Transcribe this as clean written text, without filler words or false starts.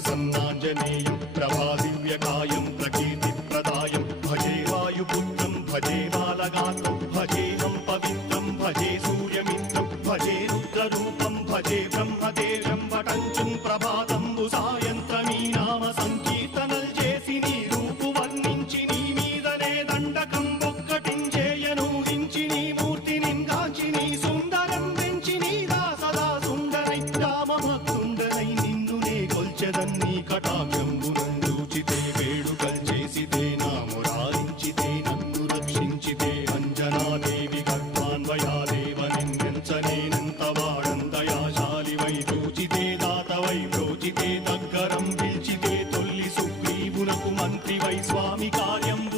प्रसन्नाञ्जनेयं प्रभादिव्यकायं प्रकीर्तिप्रदायं भजे वायुपुत्रं भजे बालगात्रं भजेऽहं पवित्रं भजे सूर्यमित्रं भजे रुद्ररूपं भजे ब्रह्मदेवं वटञ्चं ప్రభాతంబు సాయంత్రమీ నామ సంకీర్తనల్ చేసి నీ రూపు వర్ణించి నీ మీదనే దండకం ఒక్కటించేయను హించి నీ మూర్తిని గాంచి నీ సుందరం పెంచి నీ దాసదా సుందరై రామభక్తుండనై నిన్నునే కొల్చెదన్ని కటాక్షంబునందూచితే వేడుకల్ చేసితే నా మురారించితే నన్ను రక్షించితే అంజనాదేవి గర్భాన్వయాదేవ నిందించనేనంత వాడంతయాశాలివై చూచితే దాతవై బ్రోచితే దగ్గరం పిలిచితే తొల్లి సుగ్రీవునకు మంత్రివై స్వామి కార్యంబు